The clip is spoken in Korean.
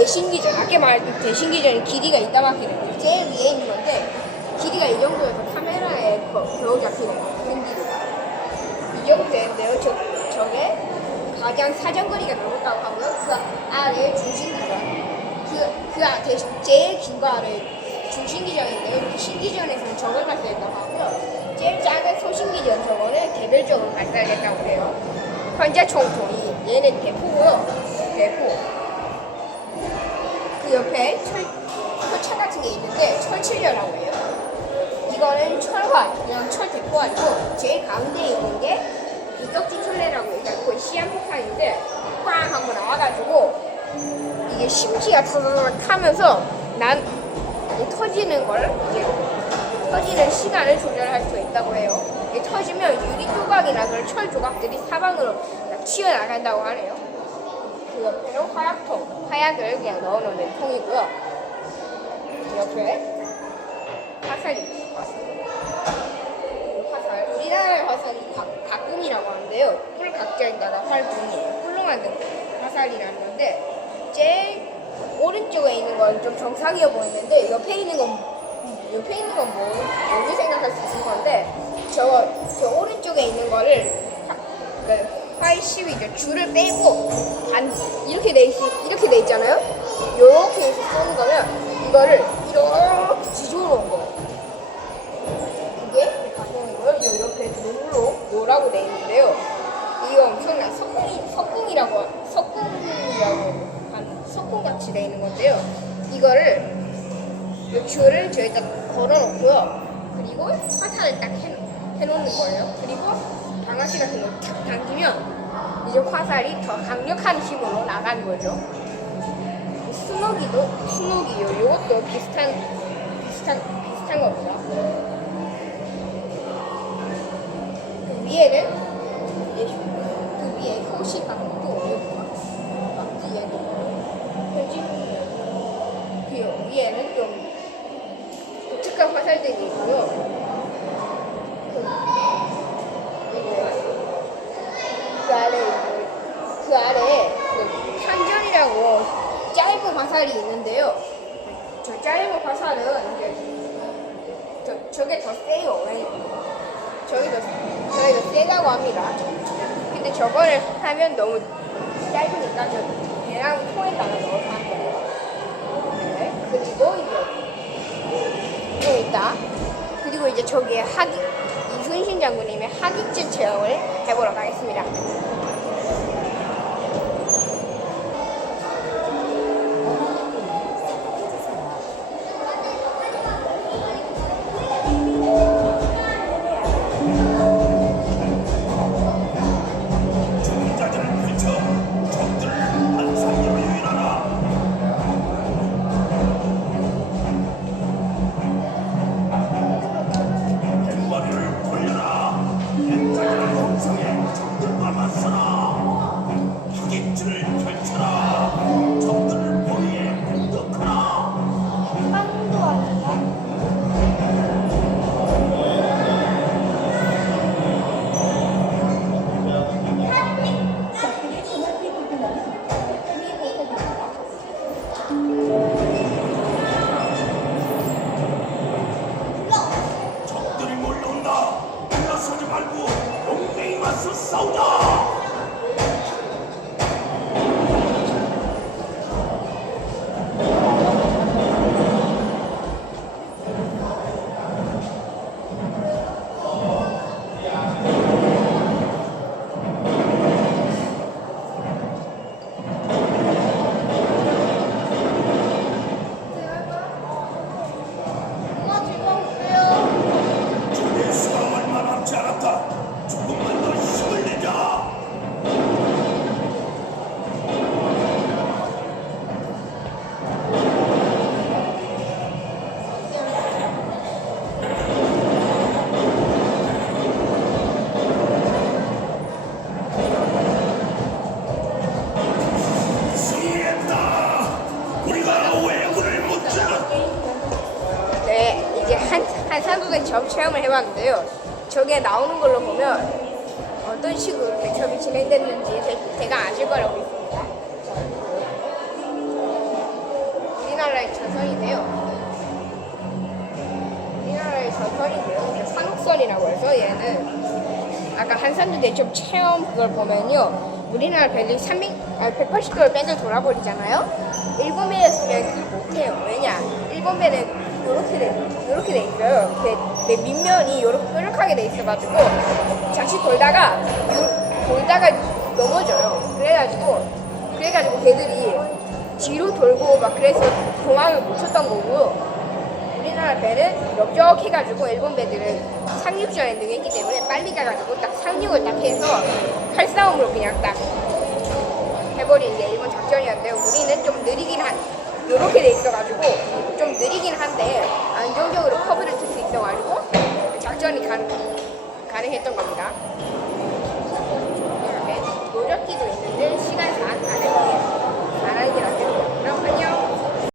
대신기전 아까 말했던 대신기전이 길이가 이따 막히는 거 제일 위에 있는 건데 길이가 이 정도여서 카메라에 거- 겨우 잡히는 길이가 이 정도 되는데요 저, 저게 가장 사정거리가 넓었다고 하고요. 그 아래 중심기전. 그, 그 아, 대, 제일 긴 거 아래 중심기전인데요 신기전에서는 저걸 발사했다고 하고요. 제일 작은 소신기전 저거는 개별적으로 발사했다고 해요. 현재 총통이 얘는 대포고요 철화, 그냥 철 대포 아니고 제일 가운데에 있는 게 이격지 철례라고 해요. 그러니까 거의 시한 폭탄인데 꽝 하고 나와가지고 이게 심지가 타다닥 하면서 난이 터지는 걸 이제 터지는 시간을 조절할 수 있다고 해요. 이 터지면 유리 조각이나 그런 철 조각들이 사방으로 막 튀어나간다고 하네요. 그 옆에는 화약통, 화약을 그냥 넣어놓는 통이고요. 그 옆에 화살이 화살. 우리나라의 화살이 각, 각궁이라고 하는데요. 뿔 각자에다가 활궁이에요. 뿔로 만든 화살이라는 건데 제일 오른쪽에 있는 건 좀 정상이어 보이는데 옆에 있는 건 옆에 있는 건 뭐, 뭐지 생각할 수 있을 건데 저, 저 오른쪽에 있는 거를 그 활시위죠 줄을 빼고 반 이렇게 돼 있, 이렇게 돼 있잖아요. 요렇게 해서 쏘는 거면 이거를 이렇게 뒤집어 놓은 거예요. 이게 가공이고요. 요 옆에 노로 노라고 돼 있는데요. 이거 엄청난 석궁이 석궁이라고 석궁이라고 한 석궁 같이 돼 있는 건데요. 이거를 요 줄을 저기다 걸어놓고요. 그리고 화살을 딱 해, 해놓는 거예요. 그리고 방아쇠 같은 걸탁 당기면 이제 화살이 더 강력한 힘으로 나가는 거죠. 스노기도 스노기요. 이것도 비슷한 비슷한 비슷한 겁니다. 위에는 그 위에 각도 각지 얘도 표지 그 위에는 좀 독특한 화살들이 있고요. 그, 그 아래 그 아래 그 편전이라고 짧은 화살이 있는데요. 저 짧은 화살은 이제 저, 저게 더 세요. 저게 더 세다고 합니다. 근데 저거를 하면 너무 짧으니까 저 배랑 통에다가 넣어서 하는 거예요. 네. 그리고 이제 좀 있다. 그리고 이제 저기에 하기 이순신 장군님의 하객진 체험을 해보러 가겠습니다. 점 체험을 해봤는데요. 저게 나오는 걸로 보면 어떤 식으로 대첩이 진행됐는지 제, 제가 아실 거라고 믿습니다. 우리나라의 전선인데요. 우리나라의 전선인데요. 산옥선이라고 해서 얘는 아까 한산도 대첩 체험 그걸 보면요. 우리나라 배들이 300, 아, 180도를 밴을 돌아버리잖아요. 일본 배였으면 그걸 못해요. 왜냐? 일본 배는 요렇게 돼, 요렇게 돼 있어요. 배, 배 밑면이 요렇게 뾰족하게 돼 있어가지고 잠시 돌다가 요, 돌다가 넘어져요. 그래가지고 그래가지고 걔들이 뒤로 돌고 막 그래서 도망을 못 쳤던 거고 우리나라 배는 넓적해가지고 일본 배들은 상륙전에 능했기 때문에 빨리 가가지고 딱 상륙을 딱 해서 칼싸움으로 그냥 딱 해버리는 게 일본 작전이었는데 우리는 좀 느리긴 한 요렇게 돼 있어가지고 좀 느리긴 한데 안정적으로 커브를 칠 수 있어가지고 작전이 가능, 가능했던 겁니다.